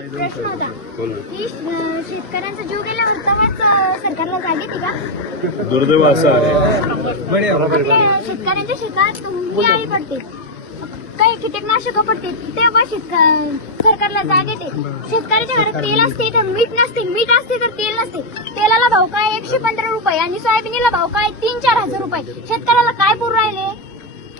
बोल की शेतकऱ्यांचा जीव गेल्यावर तेव्हाच सरकारला जाग येते का दुर्दैव असं आहे आपल्या शेतकऱ्यांच्या शेतात ही आई पडते काही कीटकनाशक पडते तेव्हा शेतक सरकारला जाग येते शेतकऱ्याच्या घरात तेल असते तर मीठ नसते मीठ असते तर तेल नसते तेलाला भाव काय एकशे पंधरा रुपये आणि सोयाबीनला भाव काय तीन चार हजार रुपये शेतकऱ्याला काय पुरू राहिले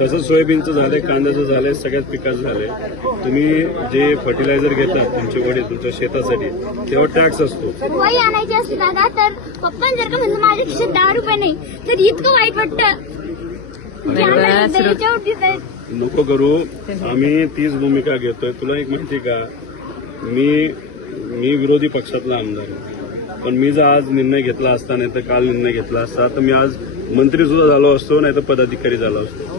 तसंच सोयाबीनचं झालंय कांद्याचं झालंय सगळ्याच पिकाचं झालंय. तुम्ही जे फर्टिलायझर घेतात तुमचे वडील तुमच्या शेतासाठी तेव्हा टॅक्स असतो. वही आणायची असते दादा तर पप्पा जर का म्हणलं माझ्या खिशात दहा रुपये नाही तर इतकं वाईट वाटतं. की आम्हाला द्यायच्यावरती तर- नको करू आम्ही तीच भूमिका घेतोय. तुला एक माहिती का? मी मी विरोधी पक्षातला आमदार आहे. पण मी जर आज निर्णय घेतला असता नाही तर काल निर्णय घेतला असता तर मी आज मंत्री सुद्धा झालो असतो नाही तर पदाधिकारी झालो असतो.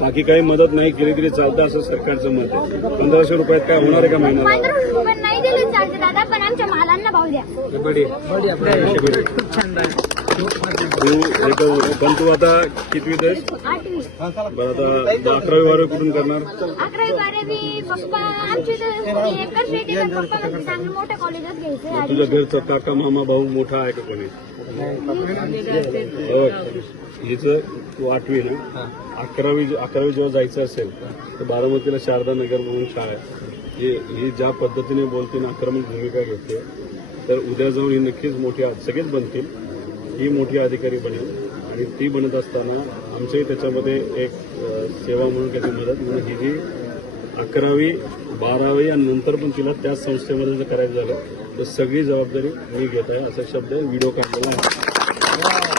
बाकी काही मदत नाही केली तरी चालतं असं सरकारचं मत आहे. पंधराशे रुपयात काय होणार आहे का महिन्याला? चालते दादा पण आमच्या मालांना भाव द्या. तू एक- पण तू आता आठवी. बरं आता अकरावी बारावी कुठून करणार अकरावी बारावी पप्पा आमची तर एकच शेती तर पप्पा म्हणजे चांगलं मोठ्या कॉलेजात घ्यायचं. तुझ्या घरचा काका मामा भाऊ मोठा आहे का कोणी? हो हिचं तू आठवी ना? अकरावी अकरावी जेव्हा जायचं असेल तर बारामतीला शारदा नगर म्हणून शाळा आहे. हे ही ज्या पद्धतीने बोलते आक्रमक भूमिका घेते तर उद्या जाऊन ही नक्कीच मोठी सगळेच बनतील. ही मोठी अधिकारी बनेल. आणि ती बनत असताना आमच्याही त्याच्यामध्ये एक सेवा म्हणून त्याची मदत म्हणून ही जी अकरावी बारावी आणि नंतर पण तिला त्याच संस्थेमध्ये जर करायचं झालं तर सगळी जबाबदारी मी घेत आहे. असा शब्द व्हिडिओ काढलेला आहे.